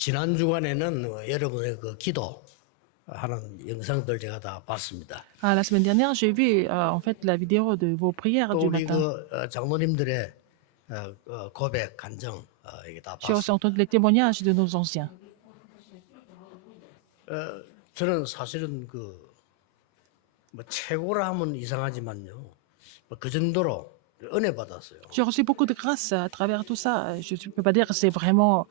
지난 주간에는 여러분의 그 기도하는 영상들 제가 다 봤습니다. Ah, la semaine dernière, j'ai vu en fait la vidéo de vos prières 또 du 우리 matin. 그 장로님들의 고백, 간증 이게 다 J'ai aussi 봤습니다. entendu les témoignages de nos anciens. 저는 사실은 뭐 최고라 하면 이상하지만요, 뭐그 정도로 은혜 받았어요. J'ai reçu beaucoup de grâce à travers tout ça. Je ne peux pas dire que c'est vraiment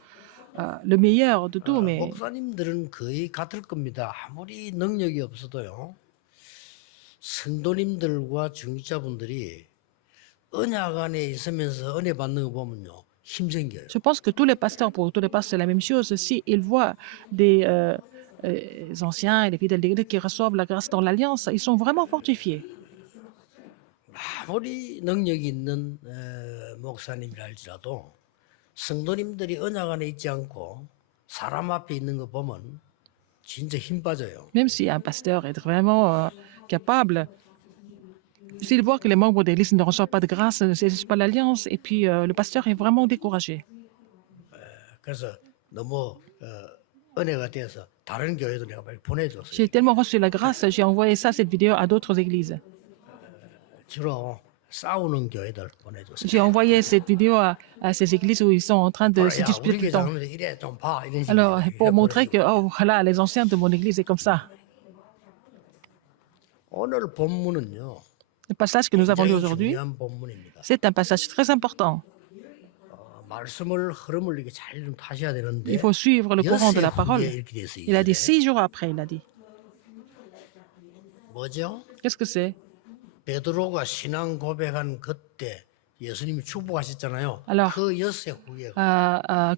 le meilleur de tout, mais 목사님들은 거의 같을 겁니다. 아무리 능력이 없어도요, 성도님들과 중직자분들이 언약 안에 있으면서 은혜 받는 거 보면요, 힘생겨요. je pense que tous les pasteurs, pour tous les pasteurs, c'est la même chose. Si ils voient des anciens et des fidèles d'église qui reçoivent la grâce dans l'alliance, ils sont vraiment fortifiés. 아무리 능력이 있는 목사님이라 할지라도 성도님들이 언약 안에 있지 않고 사람 앞에 있는 거 보면 진짜 힘 빠져요. Même si un pasteur est vraiment capable, s'il voit que les membres de l'église ne reçoivent pas de grâce, ne saisissent pas l'alliance, et puis le pasteur est vraiment découragé. 그래서 너무 은혜가 돼서 다른 교회도 내가 빨리 보내줬어요. J'ai tellement reçu la grâce, j'ai envoyé cette vidéo à d'autres églises. 주로 싸우는 교회들 보내줬어요. J'ai envoyé cette vidéo à ces églises où ils sont en train de se 야, disputer 우리 tout 교회 le temps. 장로들 이래 좀 봐, 이런 식으로 Alors, pour 이렇게 montrer que, 보내주고. oh, voilà, les anciens de mon église, c'est comme ça. 오늘 본문은요, Le passage que nous avons lu 굉장히 aujourd'hui, 중요한 본문입니다. c'est un passage très important. 말씀을 흐름을 이렇게 잘 좀 타셔야 되는데 Il faut suivre le courant de 엿새 la parole. 후에 이렇게 됐어요. Il a dit 이제. 6 jours après, il a dit. 뭐죠? Qu'est-ce que c'est? 베드로가 신앙 고백한 그때 예수님이 축복하셨잖아요. Alors, 그 엿새 후에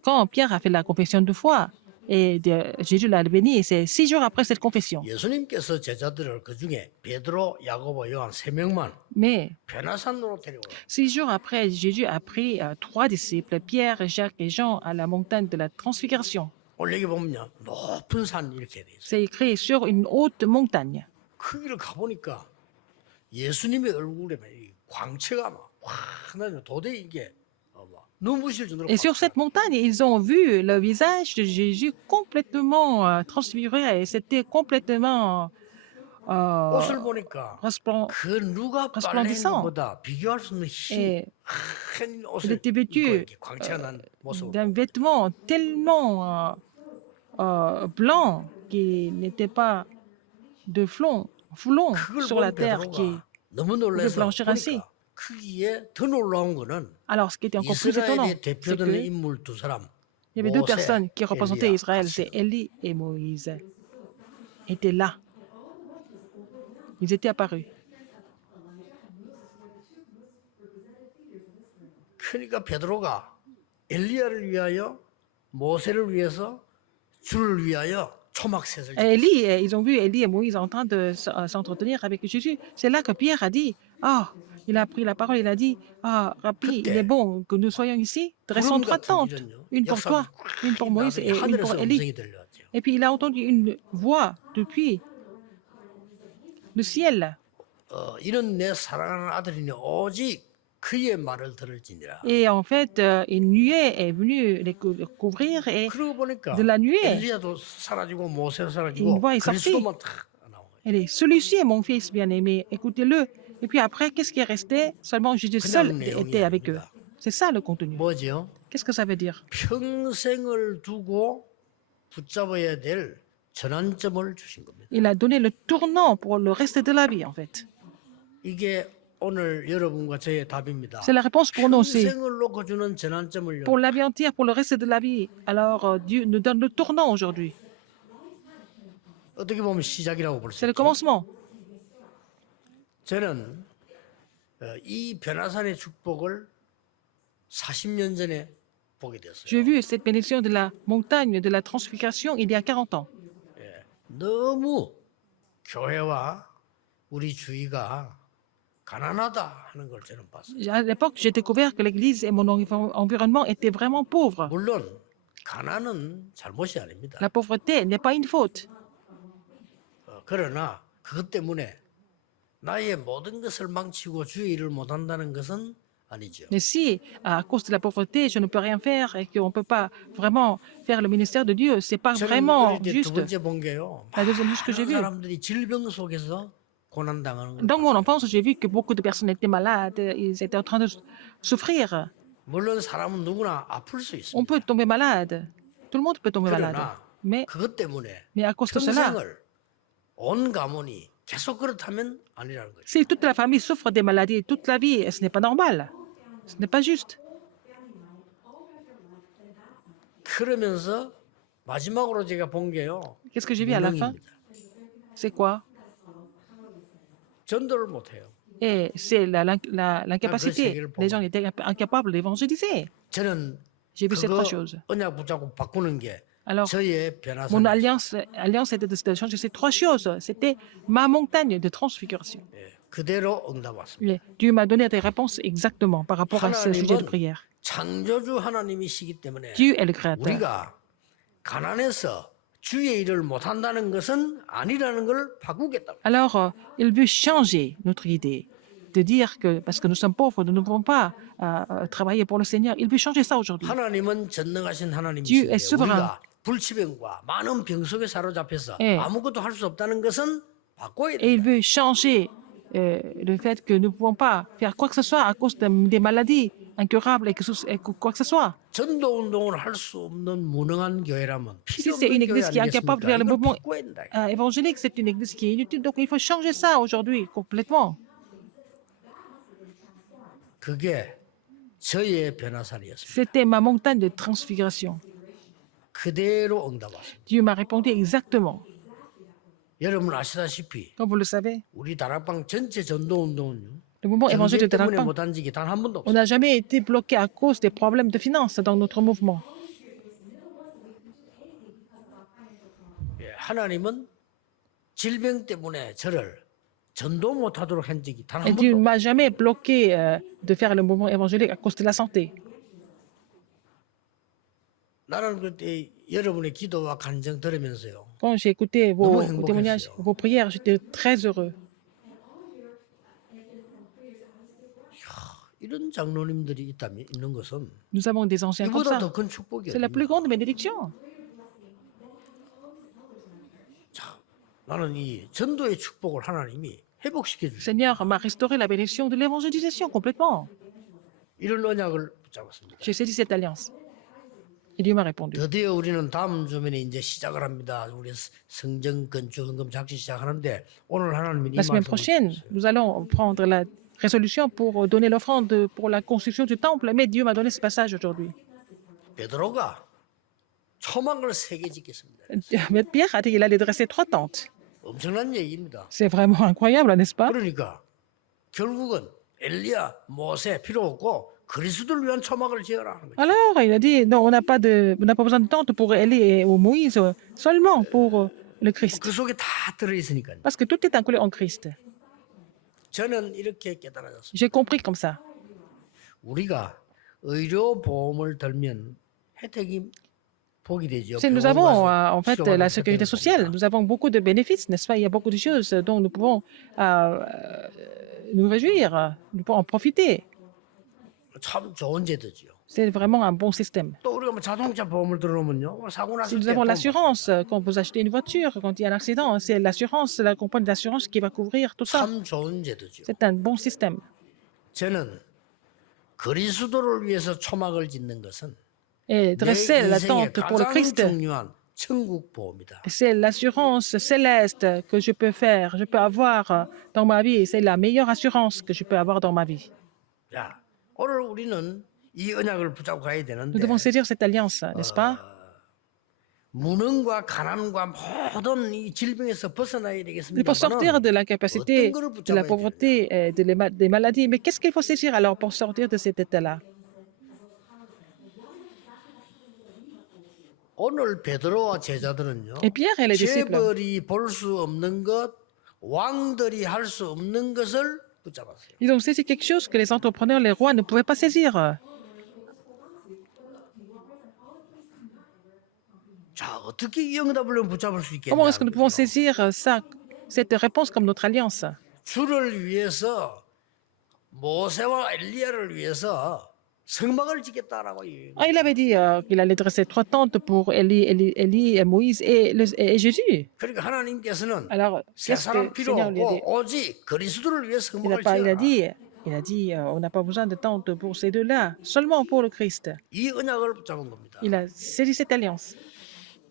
Quand Pierre a fait la confession de foi et Jésus l'a béni, c'est 6 jours après cette confession. 예수님께서 제자들을 그 중에 베드로, 야고보, 요한 세 명만 Mais 변화산으로 데려오라. 6 jours après, Jésus a pris 3 disciples, Pierre, Jacques et Jean, à la montagne de la transfiguration. 오늘 여기 보면요, 높은 산 이렇게 돼 있어요. C'est écrit sur une haute montagne. 거기를 가보니까 예수님의 얼굴에 막 이 광채가 막 확 나요. 도대체 이게 막 눈부실 정도로. Et sur cette montagne, ils ont vu le visage de Jésus complètement transfiguré et c'était complètement 옷을 보니까 그 누가 빨래한 것보다 비교할 수 없는 흰 il 옷을 était 입고 vêtu 이렇게 광채가 난 모습을 d'un vêtement tellement blanc qui n'était pas de foulon 그걸 sur la 본 terre qui 베드로가 너무 pouvait 놀라서 blanchir ainsi. 보니까 거기에 더 놀라운 거는 Alors, ce qui était encore plus étonnant, 이스라엘의 c'est 대표되는 qu'il 인물 두 사람, y avait deux 모세, personnes qui représentaient 엘리야 Israël, 같이 c'est Élie et Moïse, étaient là. Ils étaient apparus. 그러니까 베드로가 엘리야를 위하여 모세를 위해서 주를 위하여 초막셋을 Et Élie, ils ont vu Élie et Moïse en train de s'entretenir avec Jésus. C'est là que Pierre a dit, ah, il a pris la parole, il a dit, ah, Rabbi, il est bon que nous soyons ici, dressons 구름 3 같은 tentes, 일은요, une pour toi, une pour Moïse et une 하늘에서 pour Élie. 음성이 들렸죠. Et puis il a entendu une voix depuis le ciel. 이는 내 사랑하는 아들이니 오직 그의 말을 들을지니라. Et en fait, une nuée est venue les couvrir et 그러고 보니까 de la nuée, 엘리야도 사라지고 모세도 une 사라지고 voix est sortie. 그리스도만 탁 나온 거예요. Elle est, celui-ci est mon fils bien-aimé, écoutez-le. Et puis après, qu'est-ce qui est resté? Seulement Jésus seul était avec eux. C'est ça le contenu. 뭐죠? Qu'est-ce que ça veut dire? 평생을 두고 붙잡아야 될 전환점을 주신 겁니다. Il a donné le tournant pour le reste de la vie, en fait. 이게 오늘 여러분과 저의 답입니다. C'est la réponse pour nous aussi. 평생을 놓고 주는 전환점을요. Pour la vie entière, pour le reste de la vie. Alors, Dieu nous donne le tournant aujourd'hui. 어떻게 보면 시작이라고 볼 수 C'est le 있죠. commencement. 저는 이 변화산의 축복을 40년 전에 보게 됐어요. J'ai vu cette bénédiction de la montagne de la transfiguration il y a 40 ans. 너무 교회와 우리 주위가 가난하다 하는 걸 저는 봤어요. À l'époque, j'ai découvert que l'Église et mon environnement étaient vraiment pauvres. 물론 가난은 잘못이 아닙니다. La pauvreté n'est pas une faute. 그러나 그것 때문에 나의 모든 것을 망치고 주의 일을 못한다는 것은 아니죠. Mais si, à cause de la pauvreté, je ne peux rien faire et qu'on ne peut pas vraiment faire le ministère de Dieu, c'est pas 저는 vraiment 어릴 때 두 juste. 번째 본 게요. La deuxième chose que j'ai 많은 vue, 사람들이 질병 속에서 고난당하는 걸 dans mon 봤어요. enfance, j'ai vu que beaucoup de personnes étaient malades, ils étaient en train de souffrir. 물론 사람은 누구나 아플 수 On 있습니다. peut tomber malade. Tout le monde peut tomber malade. 그러나 Mais, 그것 때문에 mais à cause de cela, 평생을 온 가문이 계속 그렇다면 아니라는 거죠. si toute la famille souffre des maladies toute la vie, ce n'est pas normal. Ce n'est pas juste. 그러면서 마지막으로 제가 본 게요. Qu'est-ce que j'ai vu à la fin? 무능입니다. C'est quoi? 전도를 못해요. Et c'est l'incapacité. 세계를 Les gens 보면. étaient incapables d'évangéliser. 저는 J'ai vu ces 그거 trois choses. 언약 붙잡고 바꾸는 게 Alors, 저의 mon 변화선. alliance était de changer ces trois choses. C'était ma montagne de transfiguration. 그대로 응답 왔습니다. Et Dieu m'a donné des réponses exactement par rapport à ce sujet de 하나님은 prière. 창조주 하나님이시기 때문에 Dieu est le créateur. 우리가 가난해서 주의 일을 못한다는 것은 아니라는 걸 바꾸겠다. Alors, il veut changer notre idée, de dire que parce que nous sommes pauvres, nous ne pouvons pas travailler pour le Seigneur. Il veut changer ça aujourd'hui. 하나님은 전능하신 Dieu 하나님이신데 est souverain. 우리가 불치병과 많은 병 속에 사로잡혀서 예. 아무것도 할 수 없다는 것은 바꿔야 Et il 돼. veut changer le fait que nous ne pouvons pas faire quoi que ce soit à cause des maladies incurables et quoi que ce soit. 전도 운동을 할 수 없는 무능한 교회라면 Si 필요 c'est une 없는 교회 église qui est incapable de 아니겠습니까? faire le 이걸 mouvement 바꿔야 된다. évangélique, c'est une église qui est inutile. Donc il faut changer ça aujourd'hui complètement. 그게 저의 변화산이었습니다. C'était ma montagne de transfiguration. 그대로 응답 왔습니다. Dieu m'a répondu exactement. 여러분 아시다시피 Comme vous le savez, 우리 다락방 전체 전도 운동은요. le mouvement 경제 évangélique de 때문에 Darakpang, 못한 적이 단 한 번도 on 없어요. n'a jamais été bloqué à cause des problèmes de finances dans notre mouvement. 예, 하나님은 질병 때문에 저를 전도 못하도록 한 적이 단 Et 한 Dieu ne 번도 없어요. m'a jamais bloqué de faire le mouvement évangélique à cause de la santé. 나는 그때 여러분의 기도와 간증 들으면서요. Quand j'ai écouté 너무 vos 행복했어요. témoignages, vos prières, j'étais très heureux. 이런 장로님들이 있는 것은 Nous avons des anciens comme 이보다 ça. 더 큰 축복이 C'est la plus 어딥니까? grande bénédiction. 나는 이 전도의 축복을 하나님이 회복시켜 Le 주시고 Seigneur m'a restauré la bénédiction de l'évangélisation complètement. 이런 언약을 붙잡았습니다. J'ai saisi cette alliance. Et Dieu m'a répondu. 드디어 우리는 다음 주면에 이제 시작을 합니다. 우리 성전 건축 헌금 작시 시작하는데 오늘 하나님이 이 La semaine 말씀을 prochaine, 주셨어요. nous allons prendre la résolution pour donner l'offrande pour la construction du temple. Mais Dieu m'a donné ce passage aujourd'hui. 베드로가 초막을 3개 짓겠습니다. Mais Pierre a dit qu'il allait dresser 3 tentes. 엄청난 얘기입니다. C'est vraiment incroyable, n'est-ce pas? 그러니까 결국은 엘리야, 모세 필요 없고 그리스도를 위한 초막을 지어라 하는 거죠. Alors, il a dit, non, on n'a pas besoin de tente pour Élie et Moïse, seulement pour le Christ. 그 속에 다 들어있으니까요. Parce que tout est inclus en Christ. 저는 이렇게 깨달아졌습니다. J'ai compris comme ça. 우리가 의료보험을 들면 혜택이 복이 되죠. C'est, nous avons en fait la sécurité sociale. Nous avons beaucoup de bénéfices, n'est-ce pas? Il y a beaucoup de choses dont nous pouvons nous réjouir, nous pouvons en profiter. 참 좋은 제도죠. C'est vraiment un bon système. 또 우리가 뭐 자동차 보험을 들어오면요, 사고 Si 났을 nous 때 avons 보험 l'assurance, quand vous achetez une voiture, quand il y a un accident, c'est l'assurance, la compagnie d'assurance qui va couvrir tout ça. 참 좋은 제도죠. C'est un bon système. 저는 그리스도를 위해서 초막을 짓는 것은 Et 내 dresser la 인생의 tente pour le 가장 Christ, 중요한 천국 보험이다. c'est l'assurance céleste que je peux faire, je peux avoir dans ma vie. C'est la meilleure assurance que je peux avoir dans ma vie. 자, 오늘 우리는 이 언약을 붙잡고 가야 Nous 되는데 devons saisir cette alliance, n'est-ce pas? 무능과 가난과 모든 이 질병에서 벗어나야 Il 되겠습니다. faut sortir de l'incapacité, de la pauvreté, et des maladies. Mais qu'est-ce qu'il faut saisir alors pour sortir de cet état-là? 오늘 베드로와 제자들은요. Et Pierre et les disciples, 재벌이 볼 수 없는 것, 왕들이 할 수 없는 것을 붙잡았어요. ils ont saisi quelque chose que les entrepreneurs, les rois ne pouvaient pas saisir. 자, 어떻게 이 응답을 붙잡을 수 있겠냐? Comment est-ce que nous pouvons saisir ça, cette réponse comme notre alliance? 주를 위해서 모세와 엘리야를 위해서 성막을 짓겠다라고 얘기해요. Ah, il avait dit qu'il allait dresser 3 tentes pour Élie et Moïse et Jésus. 그러니까 하나님께서는 Alors, 새 qu'est-ce que 사람 le 필요 Seigneur lui a 없고 dit? 오직 그리스도를 위해 Il a, 성막을 pas, 지어라. il a dit on n'a pas besoin de tentes pour ces deux-là, seulement pour le Christ. 이 언약을 붙잡은 겁니다. Il a saisi cette alliance.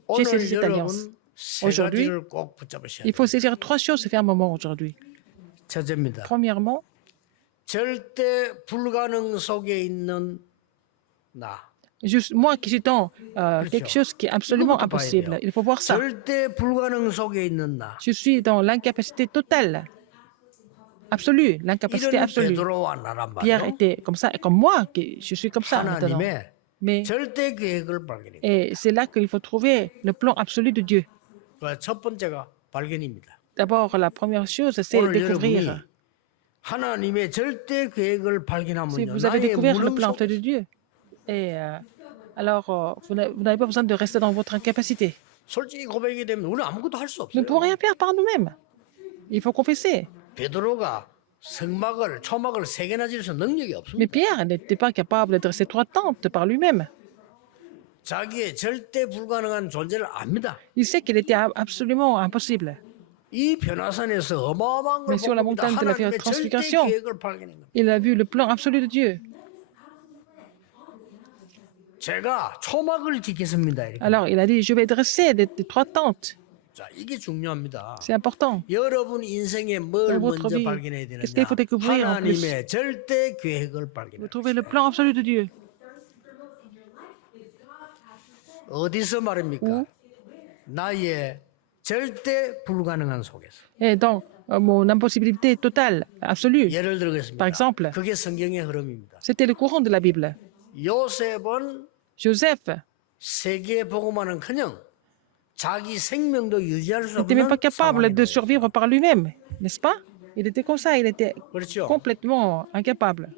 J'ai 오늘 saisi cette alliance. 여러분 세 Aujourd'hui, 가지를 꼭 붙잡으셔야 Il 돼요. faut saisir 3 choses fermement aujourd'hui. 첫째입니다. Premièrement, 절대 불가능 속에 있는 나. juste moi qui suis dans quelque chose qui est absolument 이거부터 봐야 impossible. 돼요. Il faut voir ça. 절대 불가능 속에 있는 나. Je suis dans l'incapacité totale, absolue, l'incapacité 이런 absolue. 베드로와 나란 Pierre 말이에요. était comme ça, et comme moi, je suis comme ça maintenant. 하나님의 Mais 절대 계획을 발견해요. et c'est là qu'il faut trouver le plan absolu de Dieu. 첫 번째가 발견입니다. D'abord, la première chose, c'est 오늘 여러분이 découvrir. 하나님의 절대 계획을 Si 발견하면요, vous avez 나의 découvert le 무능 plan 속에 de Dieu, et alors vous n'avez pas besoin de rester dans votre incapacité. 솔직히 고백이 되면 우리는 아무것도 할 수 Nous ne 없어요. pouvons rien faire par nous-mêmes. Il faut confesser. 베드로가 성막을 초막을 세 개나 지을 수 능력이 Mais 없습니다. Pierre n'était pas capable de dresser 3 tentes par lui-même. 자기의 절대 불가능한 존재를 압니다. Il sait qu'il était absolument impossible. 이 변화산에서 어마어마한 걸 Mais sur la 봅니다. montagne de la 하나님의 절대 transfiguration, 계획을 발견한 겁니다. Il a vu le plan absolu de Dieu. 제가 초막을 짓겠습니다. 이렇게. Alors il a dit, je vais dresser des 3 tentes. 자, 이게 중요합니다. C'est important. 여러분 인생에 뭘 Dans votre 먼저 vie, 발견해야 qu'est-ce qu'il faut 되느냐? découvrir en plus? 하나님의 절대 계획을 Vous 발견해야 돼요. trouvez le plan absolu de Dieu. 어디서 말입니까? 나의 절대 불가능한 속에서. Et dans mon impossibilité totale, absolue. 예를 들겠습니다. Par exemple. 그게 성경의 흐름입니다. C'était le courant de la Bible. 요셉은 Joseph 세계 복음화는커녕 자기 생명도 유지할 수 n'était même 없는 pas capable 상황인 de 거예요. survivre par lui-même, n'est-ce pas? Il était comme ça, il était 그렇죠. complètement incapable.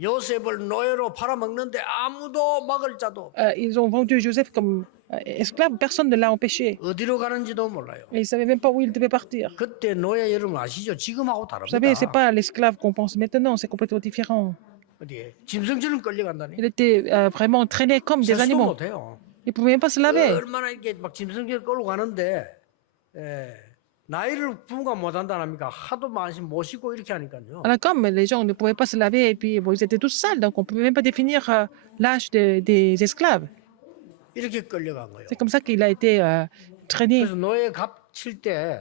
요셉을 노예로 팔아먹는데 아무도 막을 자도 없고 Ils ont vendu Joseph comme esclave, personne ne l'a empêché. 어디로 가는지도 몰라요. Et il ne savait même pas où il devait partir. 그때 노예 여러분 아시죠? 지금하고 Vous savez, ce n'est 다릅니다. pas l'esclave qu'on pense maintenant, c'est complètement différent. 어디 짐승처럼 끌려간다니. Il était vraiment traîné comme des 세수도 animaux. 못해요. Il ne pouvait même pas se laver. 얼마나 이렇게 막 짐승처럼 끌고 가는데 나이를 부가 못한다 합니까? 하도 많이 못 씻고 이렇게 하니까요. Alors, comme les gens ne pouvaient pas se laver et puis bon, ils étaient tous sales, donc on ne pouvait même pas définir l'âge des esclaves. 이렇게 끌려간 거예요. C'est comme ça qu'il a été traîné. 그래서 노예 값칠 때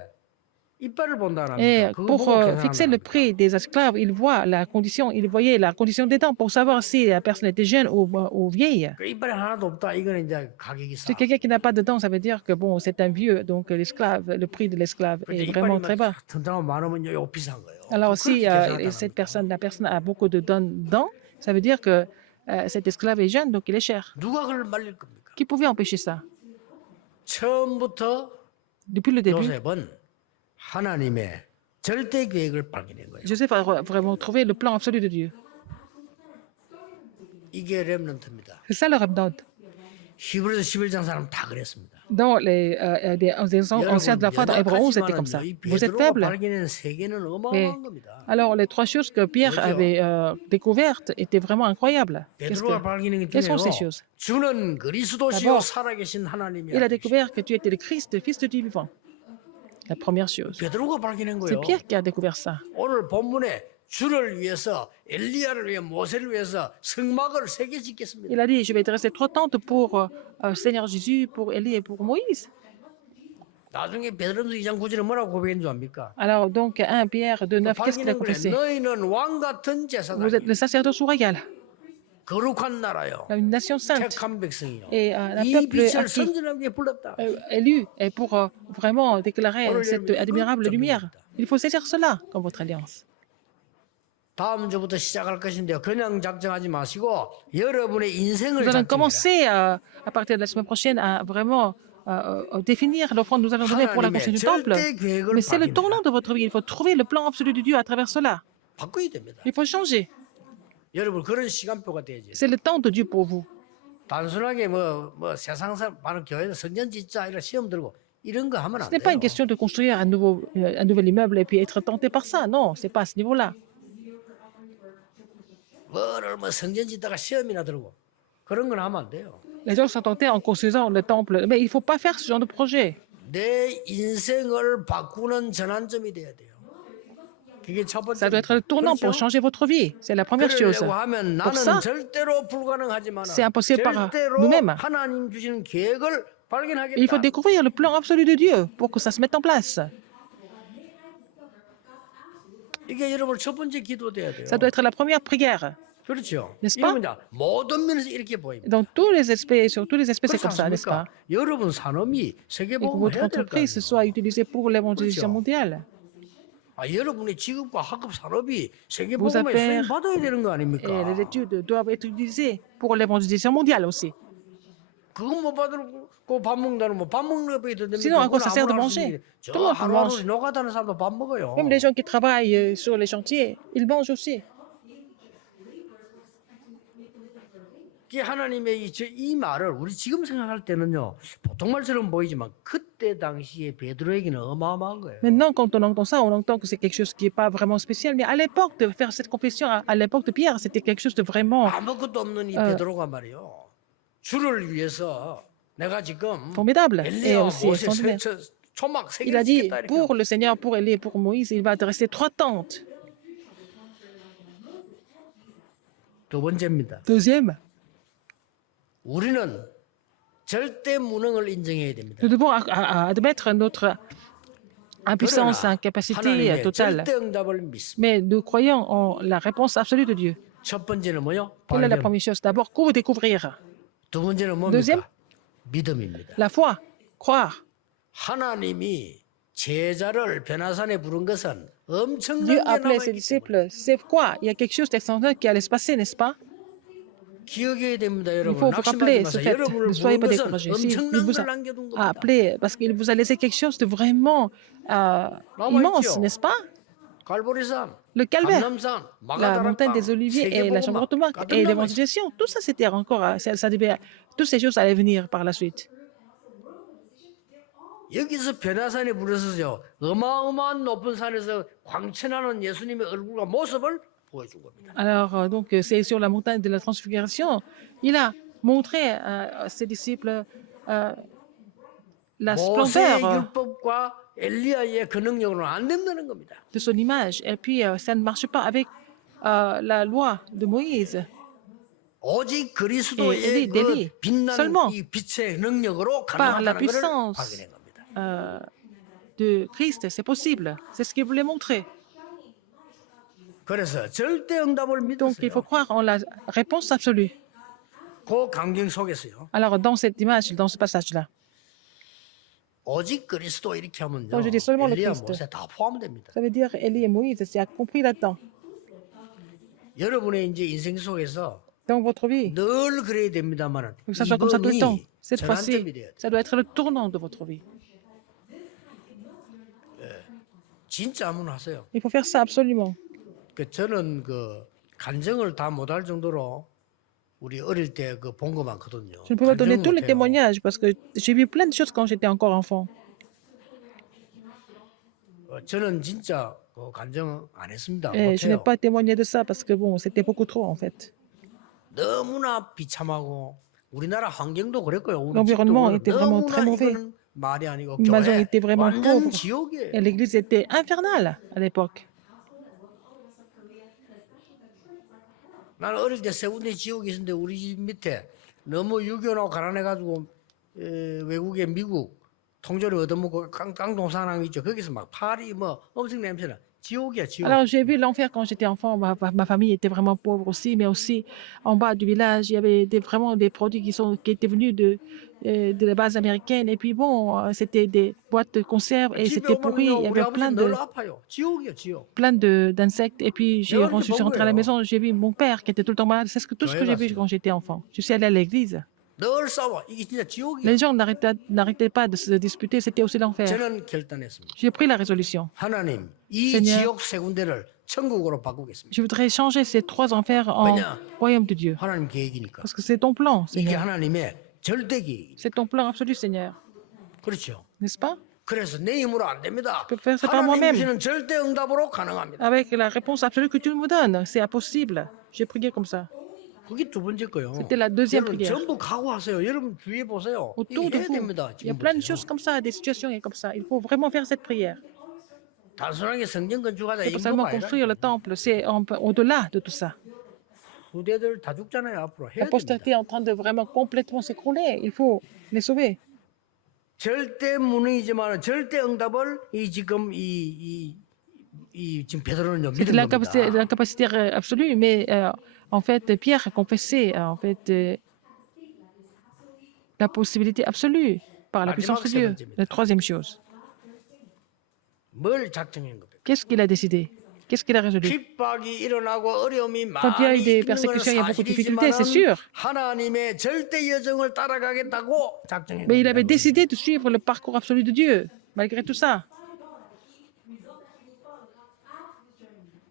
이빨을 본다 Et 합니까? 그거 pour 보고 fixer le 계산한다. prix des esclaves, il voyait la condition des dents pour savoir si la personne était jeune ou vieille. 그 이빨이 하나도 없다. 이거는 이제 가격이 싸. Si quelqu'un qui n'a pas de dents, ça veut dire que bon, c'est un vieux, donc le prix de l'esclave 근데 est vraiment 이빨이 très bas. 튼튼하고 많으면 이거 비싼 거예요. Alors si 그렇게 cette 계산한다는 la personne a beaucoup de dents, ça veut dire que cet esclave est jeune, donc il est cher. 누가 그걸 말릴 겁니까? Qui pouvait empêcher ça? 처음부터 Depuis le début, 요셉은 하나님의 절대 계획을 발견한 거예요. Joseph a vraiment trouvé le plan absolu de Dieu. 이게 렘넌트입니다. C'est ça le remnant. 히브리서 11장 사람 다 그랬습니다. Dans les anciens de la foi, dans Hébreu 11, c'était comme ça. 이 Vous êtes 베드로가 faible. 발견한 세계는 어마어마한 겁니다. Alors, les 3 choses que Pierre Bonjour. avait découvertes étaient vraiment incroyables. 베드로가 발견한 게 Quelles sont ces 중요해요. choses? 주는 그리스도시요 D'abord, 살아계신 하나님이야. Il a découvert que tu étais le Christ, le Fils de Dieu vivant. La première chose. 베드로가 발견한 C'est 거예요. Pierre qui a découvert ça. 오늘 본문에 주를 위해서 엘리야를 위해 모세를 위해서 성막을 세 개 짓겠습니다. Il a dit, je vais dresser 3 tentes pour Seigneur Jésus, pour Élie et pour Moïse. 나중에 베드로전서 2장 9절에 뭐라고 고백한 줄 압니까? Alors, donc, 1 Pierre 2, 9, qu'est-ce qu'il a 발견한 거예요. confessé? 너희는 왕 같은 Vous êtes 제사장, le sacerdoce royal, 거룩한 나라요, une nation sainte 택한 백성이요. et un 이 peuple 빛을 acquis, 선진하게 불렀다. élu, et pour vraiment déclarer Pour cette les- admirable lumière. Il faut saisir cela comme votre alliance. 다음 주부터 시작할 것인데요. 그냥 작정하지 마시고 여러분의 인생을 Nous allons 작정해라. commencer à partir de la semaine prochaine à vraiment définir l'offrande que nous allons donner pour la construction du temple. 절대 계획을 Mais c'est le 발견해라. tournant de votre vie. Il faut trouver le plan absolu de Dieu à travers cela. 바꿔야 됩니다. Il faut changer. 여러분 그런 시간표가 돼야지. C'est le temps de Dieu pour vous. 단순하게 뭐 세상 사람 많은 교회에서 성전 짓자 이런 시험 들고 이런 거 하면 Ce 안 n'est pas une 돼요. question de construire un nouvel immeuble et puis être tenté par ça. Non, c'est pas à ce niveau-là. 뭐 성전 짓다가 시험이나 들고 그런 건 하면 안 돼요. Les gens sont tentés en construisant le temple. Mais il ne faut pas faire ce genre de projet. 내 인생을 바꾸는 전환점이 돼야 돼요. 그게 첫 Ça doit être le 번째입니다. tournant pour 그렇죠? changer votre vie. C'est la première chose. 그러려고 하면 Pour 나는 ça, 절대로 불가능하지만 c'est impossible par 절대로 nous-mêmes. 하나님 주시는 계획을 Il faut 발견하겠다. découvrir le plan absolu de Dieu pour que ça se mette en place. 이게 여러분 첫 번째 기도돼야 돼요. Ça doit être la première prière. 그렇죠. N'est-ce pas? 이러면 이제 모든 면에서 이렇게 보입니다. Dans tous les aspects, sur tous les aspects, c'est 그렇지 comme ça, n'est-ce pas? 않습니까? 여러분 산업이 Et que 세계보험을 votre 해야 될 거 entreprise 아니에요. soit utilisée pour l'évangélisation 그렇죠. mondiale. 여러분의 직업과 학업 산업이 Vos 세계보험에 affaires 수임 받아야 되는 거 et 아닙니까? les études doivent être utilisées pour l'évangélisation mondiale aussi. 그거 못 받고 밥 먹는다는 뭐 밥 먹는 것밖에 더 됩니까? Sinon, à quoi ça 그건 sert de 아무나 할수 manger? 있는 일이에요. 저 Tout le monde 하루하루 mange. 노가다는 사람도 밥 먹어요. Même les gens qui travaillent sur les chantiers, ils mangent aussi. 이게 하나님의 이 말을 우리 지금 생각할 때는요 보통 말처럼 보이지만 그때 당시에 베드로에게는 어마어마한 거예요. Maintenant, quand on entend ça, on entend que c'est quelque chose qui n'est pas vraiment spécial. Mais à l'époque, de faire cette confession, à l'époque de Pierre, c'était quelque chose de vraiment 아무것도 없는 이 베드로가 말이요 주를 위해서 내가 지금 formidable. Et 엘리야와 aussi 모세 extraordinaire. 초막 세 Il a 개를 dit, 짓겠다 이렇게. pour le Seigneur, pour Élie, pour Moïse, il va dresser 3 tentes. 두 번째입니다. Deuxième, 우리는 절대 무능을 인정해야 됩니다. nous devons admettre notre impuissance, 그러나 incapacité 하나님의 totale. 절대 응답을 믿습니다. Mais nous croyons en la réponse absolue de Dieu. 첫 번째는 뭐요? Quelle est la 발견. première chose? D'abord, découvrir. 두 번째는 Deuxième. 뭡니까? 믿음입니다. La foi, croire. 하나님이 제자를 변화산에 부른 것은 엄청난 Dieu 게 a appelé ses 남아있기 때문에 disciples. C'est quoi? Il y a quelque chose d'extraordinaire qui allait se passer, n'est-ce pas? 기억해야 됩니다, Il 여러분. faut vous rappeler 낙심하지 ce 마세요. fait. 여러분을 Ne soyez 부른 pas 것은 découragés. Si il 엄청난 vous 걸 a 남겨둔 겁니다. appelé, parce qu'il vous a laissé quelque chose de vraiment immense, n'est-ce pas? 갈보리산, Le calvaire, 감람산, la montagne 마가다락방, des Oliviers et la chambre de Marc 같은 et 남아있어요. l'évangélisation. Tout ça, c'était encore, toutes ces choses allaient venir par la suite. 여기서 변화산에 부르셔서 어마어마한 높은 산에서 광천하는 예수님의 얼굴과 모습을 보여준 겁니다. Alors, c'est sur la montagne de la transfiguration. Il a montré à ses disciples la 모세의 splendeur 율법과 엘리야의 그 능력으로는 안 된다는 겁니다. de son image. Et puis, ça ne marche pas avec la loi de Moïse. 오직 그리스도의 예, 그 엘리, 빛나는 seulement 이 빛의 능력으로 par la 가능하다는 것을 puissance 확인한 겁니다. De Christ, c'est possible. C'est ce qu'il voulait montrer. 그래서 절대 응답을 Donc, il faut 믿으세요. croire en la réponse absolue. 그 광경 속에서요. Alors, dans cette image, dans ce passage-là, 오직 그리스도 이렇게 하면요. Quand je dis seulement le 엘리야 Christ. 모세 다 포함됩니다. ça veut dire Élie et Moïse, c'est compris là-dedans. 여러분의 이제 인생 속에서 Dans votre vie, 늘 그래야 됩니다만은 que ça soit comme ça tout le temps. 이번이 Cette fois-ci, 전환점이 돼야 돼. ça doit être le tournant de votre vie. 진짜 아무나 하세요. Il faut faire ça absolument. 저는 그 간증을 다 못할 정도로 우리 어릴 때 그 본 거 많거든요. Je ne peux pas donner 간증 tous les 못해요. témoignages parce que j'ai vu plein de choses quand j'étais encore enfant. 저는 진짜 그 간증 안 했습니다. Et je n'ai 못해요. pas témoigné de ça parce que bon, c'était beaucoup trop en fait. 너무나 비참하고 우리나라 환경도 그랬고요. 우리 L'environnement 집도 était vraiment 너무나 très mauvais. 이거는 말이 아니고 Ma maison 교회 était vraiment 완전 pauvre. 지옥이에요. Et l'église était infernale à l'époque. 나는 어릴 때 세 군데 지옥이 있었는데 우리 집 밑에 너무 유교나고 가난해가지고 외국에 미국 통조림 얻어먹고 깡통 상황 있죠. 거기서 막 파리 뭐 엄청 냄새나. 지옥이야 지옥. Alors j'ai vu l'enfer quand j'étais enfant. Ma famille était vraiment pauvre aussi, mais aussi en bas du village, il y avait vraiment des produits qui étaient venus de la base américaine. Et puis bon, c'était des boîtes de conserve et 집에 c'était pourri. 오면요 Il y 우리 avait 아버지 늘 아파요. 지옥이야 지옥. plein d'insectes. Et puis Mais on je suis rentrée à la maison, j'ai vu mon père qui était tout le temps malade. C'est tout ce que j'ai vu quand j'étais enfant. Je suis allée à l'église. 늘 싸워. 이게 진짜 지옥이야. Les gens n'arrêtaient pas de se disputer, c'était aussi l'enfer. 저는 결단했습니다. J'ai pris la résolution. 하나님 이 Seigneur. 지옥 세 군데를 천국으로 바꾸겠습니다. Je voudrais changer ces 3 enfers en 왜냐? royaume de Dieu. 하나님 계획이니까. Parce que c'est ton plan, 이게 Seigneur. 하나님의 절대 계획. C'est ton plan absolu, Seigneur. 그렇죠. N'est-ce pas? 그래서 내 힘으로 안 됩니다. peux faire ça par 하나님 moi-même. 주시는 절대 응답으로 가능합니다. Avec la réponse absolue que Dieu me donne, c'est impossible. J'ai prié comme ça. 그게 두 번째 거요. C'était la deuxième 여러분 prière. 전부 각오하세요. 여러분 주위에 보세요. 이거 Autour de 해야 vous, 됩니다. il y a plein de 지금부터요. choses comme ça, des situations comme ça. Il faut vraiment faire cette prière. 단순하게 성전 건축하자 C'est pas 이거가 seulement 아니라 construire le temple, c'est au-delà de tout ça. 후대들 다 죽잖아요. 앞으로 해야 La 됩니다. postérité est en train de vraiment complètement s'écrouler. Il faut les sauver. 절대 무능이지만 절대 응답을 이 지금 지금 베드로는요 C'était 믿은 겁니다. l'incapacité absolue, mais en fait, Pierre a confessé en fait, la possibilité absolue par la puissance de Dieu. La troisième chose, 뭘 작정한 겁니까? qu'est-ce qu'il a décidé? Qu'est-ce qu'il a résolu? 핍박이 일어나고 어려움이 Quand il y a 많이 eu des 있는 건 persécutions, il y a beaucoup de difficultés, c'est 사실이지만 sûr. 하나님의 절대 여정을 따라가겠다고 작정한 Mais il avait 겁니다. décidé de suivre le parcours absolu de Dieu, malgré tout ça.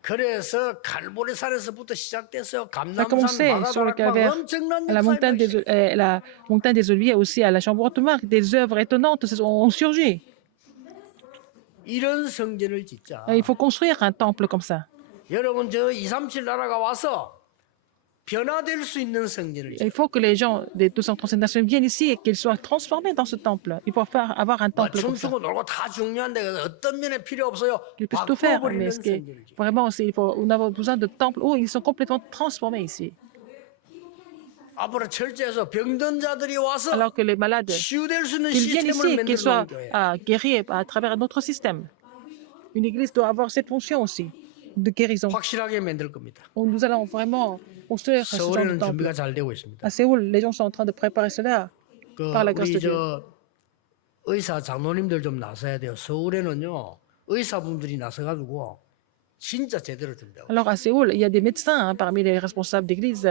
그래서 갈보리산에서부터 시작됐어요. Ça a commencé 감남산, sur le 마가다락 calvaire, 엄청난 à la montagne 역사입니다. la montagne des Oliviers, aussi à la chambre haute marque, des œuvres étonnantes ont surgi. 이런 성전을 짓자. Il faut construire un temple comme ça. 여러분 저 237 나라가 와서 변화될 수 있는 성전을 짓자. Il faut que les gens des 237 nations viennent ici et qu'ils soient transformés dans ce temple. Il faut avoir un temple comme ça. 춤추고 놀고 다 중요한데 어떤 면에 필요 없어요. Ils peuvent tout faire, 바꿔버리는 mais ce qui est 성전을 짓자. vraiment, on a besoin de temples où ils sont complètement transformés ici. 앞으로 철저해서 병든 자들이 와서 Alors que les malades, 치유될 수 있는 qu'ils viennent 시스템을 ici, qu'ils 만들어 soient 놓은 교회. guéris à travers notre système. Une église doit avoir cette fonction aussi de guérison. 확실하게 만들 겁니다. Nous allons vraiment construire ce genre de 서울에는 temple. 준비가 잘 되고 있습니다. À Séoul, les gens sont en train de préparer cela. 그 par la grâce 우리 de Dieu. 저 의사 장로님들 좀 나서야 돼요. 서울에는요 의사분들이 나서가지고 진짜 제대로 준비하고. Alors à Séoul, il y a des médecins parmi les responsables d'église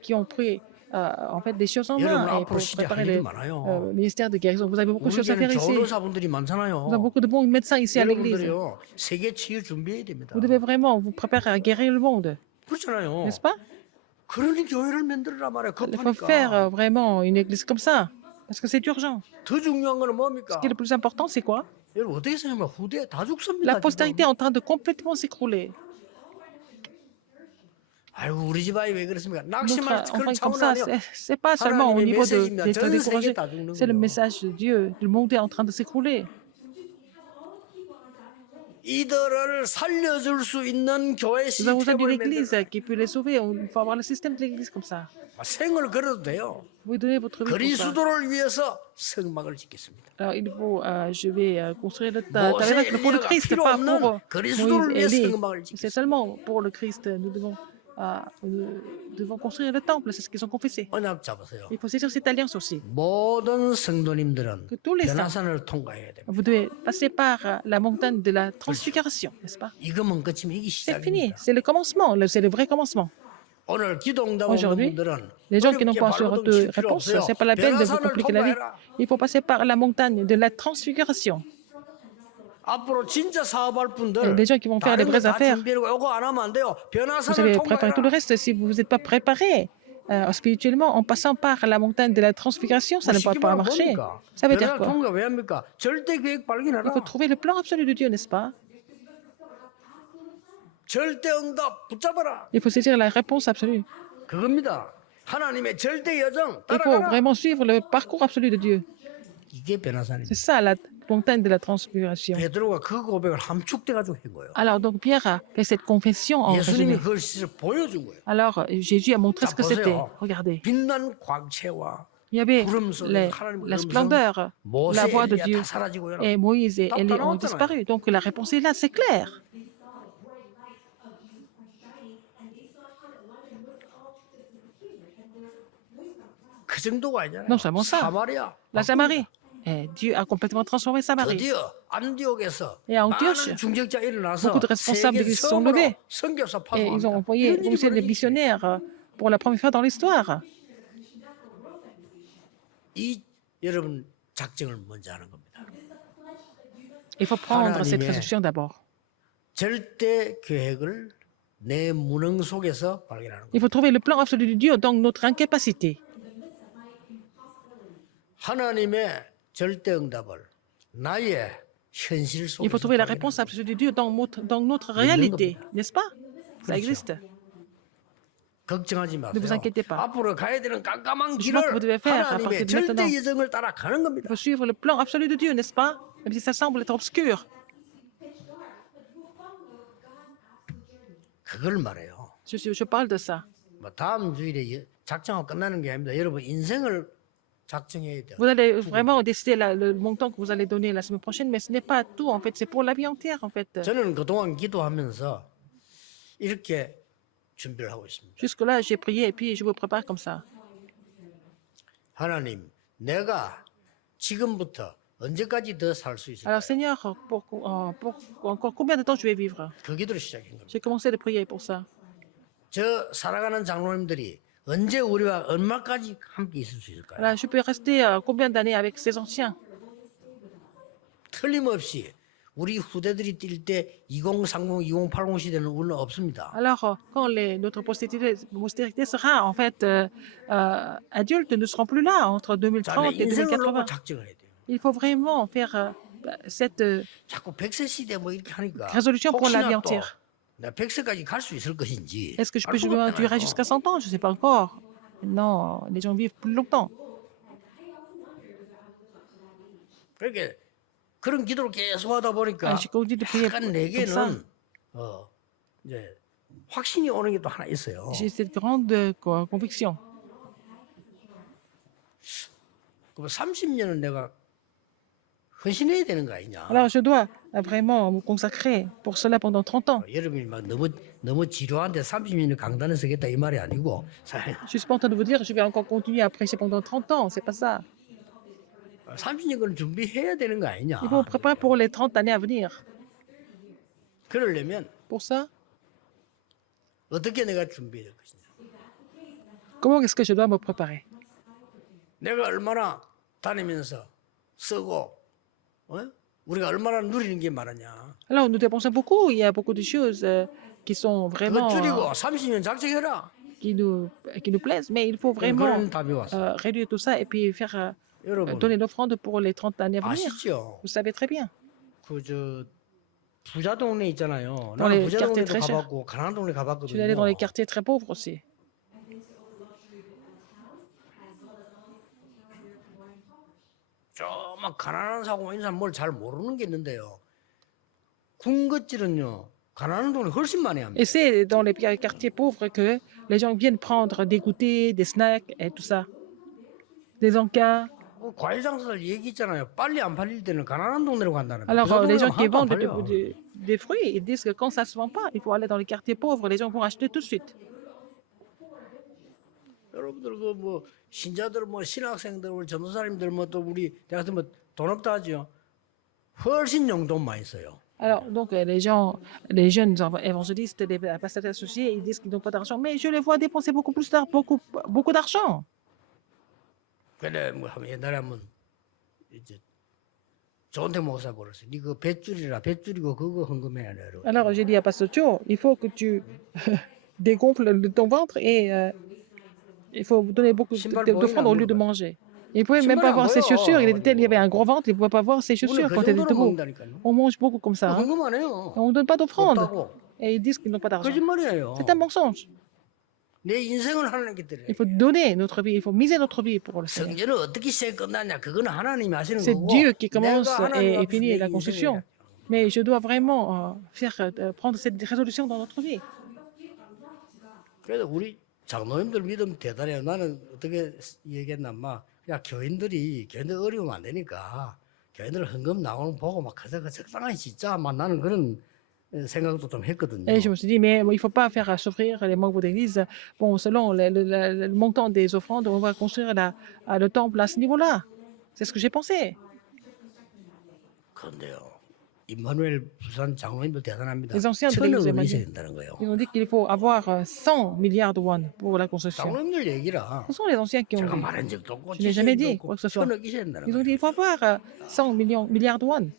qui ont pris en fait des choses en 여러분 main et 앞으로 pour 시대 préparer 할 일이 le 많아요. ministère de guérison. Vous avez beaucoup de choses à faire 우리에게는 ici. 좋은 의사분들이 Nous 많잖아요. avons beaucoup de bons médecins ici à l'église. 여러분들이요 세계 치유 준비해야 됩니다. Vous devez vraiment vous préparer à guérir le monde, 그렇잖아요. n'est-ce pas? 그러니 교회를 만들어라 말이야. Il faut faire 급하니까. vraiment une église comme ça, parce que c'est urgent. 더 중요한 거는 Ce 뭡니까? qui est le plus important, c'est quoi? 여러분 어떻게 생각하면 후대 다 죽습니다. La postérité 지금. est en train de complètement s'écrouler. 아이고 우리 집 아이 왜 그렇습니까? Notre 낙심할 그런 enfant comme 차원 ça, 아니에요. c'est pas seulement au 하나님의 niveau 메시지입니다. d'être 전 découragé, 세계 다 죽는 c'est le 거예요. message de Dieu. Le monde est en train de s'écrouler. 이들을 살려줄 수 있는 교회 Nous avons besoin d'une 시스템을 église 만들어. qui peut les sauver. Il faut avoir le système de l'église comme ça. 생을 걸어도 돼요. Vous donnez votre vie pour ça. 그리스도를 위해서 성막을 짓겠습니다. Alors, je vais construire le 모세, tabernacle pour le 엘리야가 Christ, 필요 pas 없는 pour 그리스도를 Moïse 위해 et Élie. 성막을 C'est 짓겠습니다. seulement pour le Christ. Nous devons construire le temple. C'est ce qu'ils ont confessé. 언약 잡으세요. Il faut saisir cette alliance aussi. 모든 성도님들은 Que tous les saints, 변화산을 통과해야 됩니다. vous devez passer par la montagne de la transfiguration, n'est-ce pas? 이거면 끝이면 이게 C'est fini. 시작입니다. C'est le commencement. C'est le vrai commencement. 오늘 기도응답 오는 Aujourd'hui, 분들은 Les gens qui n'ont 어렵게 pas reçu 말로 de 칠 필요 réponse, 없어요. c'est pas la peine de vous 변화산을 compliquer la vie. 통과해라. Il faut passer par la montagne de la transfiguration. 앞으로 진짜 사업할 분들 Les gens qui vont faire les 다른 vraies 거다 affaires, 준비하고 이거 안 하면 안 돼요. vous 변화산을 avez préparé tout le 통과해라. reste. Si vous n'êtes pas préparé spirituellement en passant par la montagne de la transfiguration, ça ne va 쉽게 pas 말하면 marcher. 뭡니까? Ça veut dire 변화를 quoi? 통과 왜 합니까? 절대 계획 Il 발견하라. faut trouver le plan absolu de Dieu, n'est-ce pas? 절대 응답 붙잡아라. Il faut saisir la réponse absolue. 그겁니다. 하나님의 절대 여정 Il faut 따라가라. vraiment suivre le parcours absolu de Dieu. 이게 변화산입니다. C'est ça la montagne de la transfiguration. 베드로가 그 고백을 함축돼가지고 한 거예요. Alors, donc, Pierre a fait cette confession en 예수님이 résumé. 그걸 실제로 보여준 거예요. Alors, Jésus a montré 자, ce que c'était. 보세요. Regardez. 빛난 광채와 Il y avait 구름 속에 les- 하나님의 la 음성, splendeur, 모세, la voix de 엘리야 Dieu. 다 사라지고요. Et Moïse et 딱 Élie ont 나왔잖아요. disparu. Donc la réponse est là, c'est clair. 그 정도가 아니잖아요. Non seulement ça. 사마리아, La Samarie. Et Dieu a complètement transformé Samarie. 드디어 안디옥에서 Et à Antioche, 많은 중직자 일어나서 beaucoup de responsables 세계 d'église se sont 처음으로 levés. 선교사 Et ils ont 파송합니다. envoyé 이런 일이 aussi des 벌어지지. missionnaires pour la première fois dans l'histoire. 이 여러분 작정을 먼저 하는 겁니다. Il faut prendre cette 하나님의 résolution d'abord. 절대 계획을 내 무능 속에서 발견하는 Il 겁니다. faut trouver le plan absolu de Dieu dans notre incapacité. 하나님의 절대 응답을 나의 현실 Il faut 속에서 trouver la 발견하는 réponse absolue de Dieu dans notre Il y a réalité, n'est-ce pas? Ça 그렇죠. existe. 걱정하지 Ne vous 마세요. inquiétez pas. 앞으로 가야 되는 깜깜한 Le chemin que vous 길을 devez faire à partir 하나님의 de maintenant, 절대 예정을 따라 가는 il 겁니다. faut suivre le plan absolu de Dieu, n'est-ce pas? Même si ça semble être obscur. 그걸 말해요. Je parle de ça. 뭐 다음 주일에 작정하고 끝나는 게 아닙니다. 여러분 인생을 작정해야 돼요. Vous allez vraiment décider le montant que vous allez donner la semaine prochaine, mais ce n'est pas tout, en fait. C'est pour la vie entière, en fait. 저는 그동안 기도하면서 이렇게 준비를 하고 있습니다. Jusque-là, j'ai prié et puis je vous prépare comme ça. 하나님, 내가 지금부터 언제까지 더 살 수 있을까? Alors, Seigneur, pour encore combien de temps je vais vivre? 그 기도를 시작한 겁니다. J'ai commencé de prier pour ça. 저 살아가는 장로님들이 언제 우리와 얼마까지 함께 있을 수 있을까요? Voilà, je peux rester combien d'années avec ces anciens? 틀림없이 우리 후대들이 뛸 때 2030, 2080 시대는 우리는 없습니다. Alors, quand notre postérité sera en fait adulte, ne seront plus là entre 자, 내 2030 et 인생을 놓고 2080. 작정을 해야 돼요. Il faut vraiment faire cette 자꾸 100세 시대 뭐 이렇게 하니까 résolution pour la vie 혹시나 또 entière. 나 100세까지 갈 수 있을 것인지 Est-ce que je 알 peux 수가 durer 없잖아요. jusqu'à 100 ans? Je ne sais pas encore. Non, les gens vivent plus longtemps. 그렇게 그런 기도를 계속 하다 보니까 J'ai continué de prier 약간 comme ça. 내게는 이제 확신이 오는 게 또 하나 있어요. J'ai cette grande conviction. 그럼 30년은 내가 헌신해야 되는 거 아니냐? Alors, je dois vraiment me consacrer pour cela pendant 30 ans. 여러분이 막 너무 지루한데 30년을 강단에 서겠다 이 말이 아니고 Je suis pas en train de vous dire je vais encore continuer à prêcher pendant 30 ans. C'est pas ça. 30년은 준비해야 되는 거 아니냐? Il faut préparer pour les 30 années à venir. 그러려면 Pour ça, 어떻게 내가 준비해야 될 것이냐? comment est-ce que je dois me préparer? 내가 얼마나 다니면서 쓰고 우리가 얼마나 누리는 게 많으냐? Alors, nous dépensons beaucoup. Il y a beaucoup de choses qui sont 그거 vraiment 줄이고 30년 작정해라. qui nous plaisent, mais il faut vraiment 그런 답이 왔어. réduire tout ça et puis faire 여러분 donner l'offrande pour les 30 années à venir. 아시죠? Vous savez très bien. 그저 부자 동네 있잖아요. Dans 나는 les 부자 quartiers 동네도 très chers. 가봤고 가난한 동네 Je suis allé dans les 가봤거든요. quartiers très pauvres aussi. 저막 가난한 사고 있는 사람 뭘 잘 모르는 게 있는데요. 군것질은요. 가난한 동네 훨씬 많이 합니다. Et c'est dans les quartiers pauvres que les gens viennent prendre des goûters, des snacks et tout ça. Des encas. 과일 장사들 얘기 있잖아요. 빨리 안 팔릴 때는 가난한 동네로 간다는 거예요. Alors, 부자 les 동네는 gens qui 하나도 안 vendent 팔려. des fruits, ils disent que quand ça ne se vend pas, il faut aller dans les quartiers pauvres. Les gens vont acheter tout de suite. 여러분들 그 뭐 신자들 뭐 신학생들 우리 전도사님들 뭐 또 우리 내가 같은 뭐돈 없다 하죠. 훨씬 용돈 많이 써요. Alors, donc, les gens, les jeunes évangélistes, les pasteurs associés, ils disent qu'ils n'ont pas d'argent. Mais je les vois dépenser beaucoup plus beaucoup d'argent. 그래 뭐 하면 옛날에 한번 이제 좋은데 목사 버렸어요. 니 그 뱃줄이라 뱃줄이고 그거 헌금해야 돼. 이러고. Alors, j'ai dit à Pasteur Thio, il faut que tu dégonfles ton ventre et il faut donner beaucoup d'offrandes au lieu de manger. Il ne pouvait même pas voir ses chaussures. Il y avait un gros ventre, il ne pouvait pas voir ses chaussures 우리는 그 quand il était 정도로 debout. 먹는다니까요. On mange beaucoup comme ça. Hein. 헌금 안 해요. On ne donne pas d'offrande. 없다고. Et ils disent qu'ils n'ont pas d'argent. 거짓말이에요. C'est un mensonge. 내 인생을 하나님께 드려요. Il faut donner notre vie, il faut miser notre vie pour le Seigneur. 성전을 어떻게 시작 끝났냐? 그거는 하나님이 하시는 C'est 거고. Dieu qui commence 내가 하나님 et 앞에서 finit 내 la 인생을 construction. 해야 돼. Mais je dois vraiment prendre cette résolution dans notre vie. 그래서 우리 장로님들 믿음 대단해요. 나는 어떻게 얘기했나 막 야 교인들 어려우면 안 되니까 교인들 헌금 나오는 거 보고 막 그저 적당히 진짜 막 나는 그런 생각도 좀 했거든요. Et je me suis dit, mais il ne faut pas faire souffrir les membres d'église. Bon, selon le montant des offrandes, on va construire le temple à ce niveau-là. C'est ce que j'ai pensé. 그런데요. 임마누엘 부산 장로님들 대단합니다. Les anciens de 천억을 l'église 있어야 imagine. 된다는 거예요. Ils ont dit qu'il faut avoir 100 milliards de won pour la construction. 장로님들 얘기라 Ce sont les anciens qui ont 제가 dit. 말한 적도 없고 Je n'ai jamais 지식도 dit 없고 quoi que ce soit. 천억 있어야 된다는 Ils ont dit 거예요. qu'il faut avoir 100 milliards de won.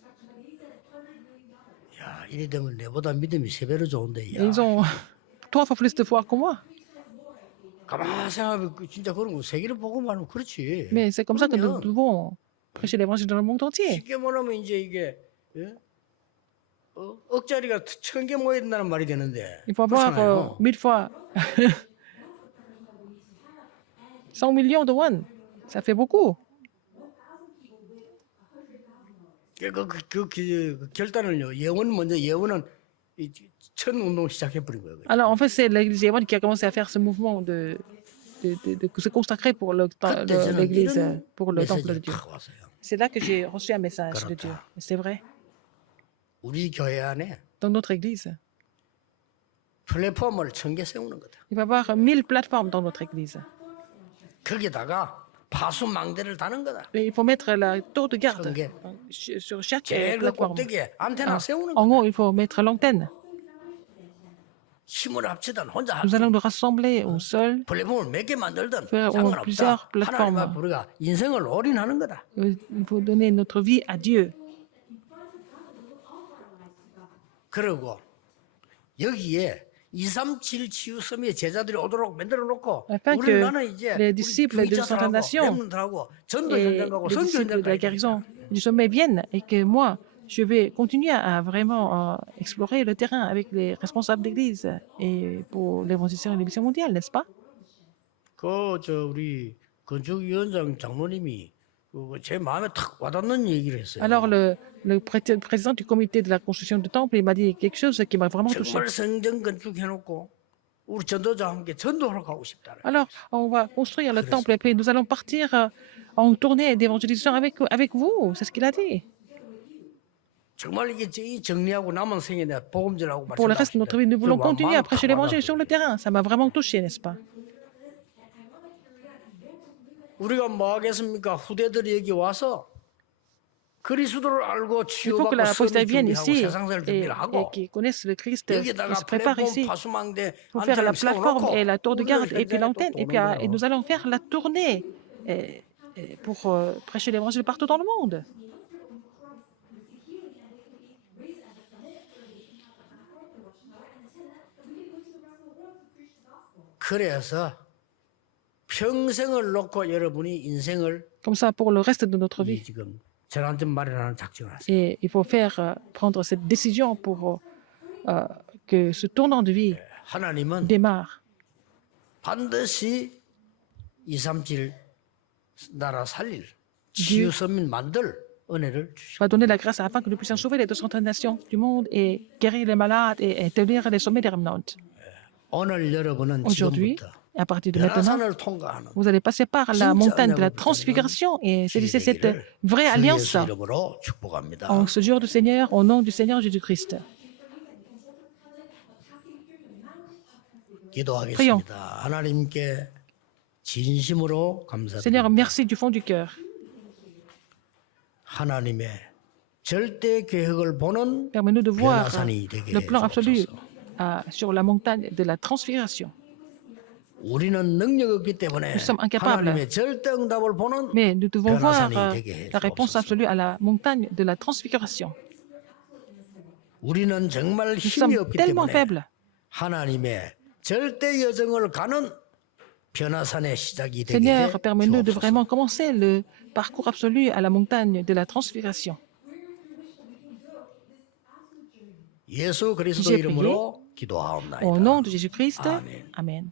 야, 이래 되면 내보다 믿음이 3배로 좋은데 Et 야. ils ont 3 fois plus de foi que moi. 가만히 생각하면 진짜 그런 거 세계를 보고 말하면 그렇지. Mais c'est comme ça que nous 그러면 devons prêcher l'évangile dans le monde entier. 쉽게 말하면 이제 이게 예? 억짜리가 1000개 모여야 된다는 말이 되는데 Il faut avoir 그렇잖아요. 1000 fois 100 millions de won. Ça fait beaucoup. 그 결단을요. 예원은 이 천 운동 시작해 버린 거예요. Alors, en fait, c'est l'Église Yéवन qui a commencé à faire ce mouvement de se consacrer pour 그때 저는 l'Église, 이런 pour le temple de 메시지가 Dieu. 탁 왔어요. C'est là que j'ai reçu un message de Dieu. Et c'est vrai. 우리 교회 안에 Dans notre Église, 플랫폼을 1000개 세우는 거다. il va y avoir 1000 plateformes dans notre Église. 거기다가 파수망대를 다는 거다. Et il faut mettre la tour de garde Okay. sur chaque 제일 그 plateforme. 꼭대기에 안테나 세우는 En 거다. haut, il faut mettre l'antenne. 힘을 합치든 혼자 Nous 합치든 allons nous rassembler au sol. 플랫폼을 몇 개 만들든 faire 상관없다. plusieurs plateformes. 하나님 앞에 우리가 인생을 올인하는 거다. Il faut donner notre vie à Dieu. 그리고 여기에 237 치유섬의 제자들이 오도록 만들어 놓고 Afin que 우리는 이제 les disciples de Sainte Nation 렘넌트하고 전도 Et 현장 가고 les 선교 disciples 현장 de la 가야 guérison du sommet viennent et que moi, je vais continuer à vraiment explorer le terrain avec les responsables d'église et pour l'évangélisation et les missions mondiales, n'est-ce pas? 그저 우리 건축위원장 장로님이 제 마음에 탁 와닿는 얘기를 했어요. Alors, le président du comité de la construction du temple, il m'a dit quelque chose qui m'a vraiment touché. 정말 성전 건축해놓고 우리 전도자와 함께 전도하러 가고 싶다. Alors, on va construire le temple et puis nous allons partir en tournée d'évangélisation avec vous. C'est ce qu'il a dit. 정말 이게 이 정리하고 남은 생에 내가 복음전하고 Pour le reste de notre vie, nous voulons continuer à prêcher l'évangile sur le terrain. Ça m'a vraiment touché, n'est-ce pas? 우리가 뭐 하겠습니까? 후대들이 여기 와서 그리스도를 알고 Il faut que 치유받고 la 섬을 postérité vienne 준비하고 ici 세상살 et 준비를 하고 qui connaissent le Christ, qui 여기다가 se préparent 플랫폼 ici 파수망대 pour faire la 안테나 plateforme 세워놓고 et la tour de 우리를 garde et puis 현장에 l'antenne 또 et puis 도는 et 거예요. nous allons faire la tournée pour prêcher l'évangile partout dans le monde. 그래서 평생을 놓고 여러분이 인생을 Comme ça, pour le reste de notre 이 vie. 지금 전환점 마련하는 작정을 하세요. Et il faut faire prendre cette décision pour que ce tournant de vie 하나님은 démarre. 반드시 237 나라 살릴 치유 서민 만들 은혜를 주시고 Va donner la grâce afin que nous puissions sauver les 230 nations du monde et guérir les malades et établir les sommets des remnantes. 오늘 여러분은 Aujourd'hui, 지금부터 à partir de maintenant, 변화산을 통과하는 vous allez passer par la montagne de la transfiguration et saisissez cette vraie 주 alliance 예수 이름으로 축복합니다. en ce jour du Seigneur, au nom du Seigneur Jésus-Christ. 기도하겠습니다. 하나님께 진심으로 Seigneur, 감사드립니다. merci du fond du cœur. 하나님의 절대 계획을 보는 Permets-nous de voir 변화산이 되게 le plan absolu 해주옵소서. sur la montagne de la transfiguration. 우리는 능력 없기 때문에 Nous sommes incapables. 하나님의 절대 응답을 보는 Mais nous devons voir 변화산이 되게 la réponse 해주옵소서. absolue à la montagne de la transfiguration. 우리는 정말 Nous 힘이 sommes 없기 tellement 때문에 faibles. 하나님의 절대 여정을 가는 변화산의 시작이 되게 Seigneur, permets-nous de 해주옵소서. vraiment commencer le parcours absolu à la montagne de la transfiguration. 예수 그리스도 J'ai 이름으로 기도하옵나이다. Au nom de Jésus-Christ, Amen. Amen.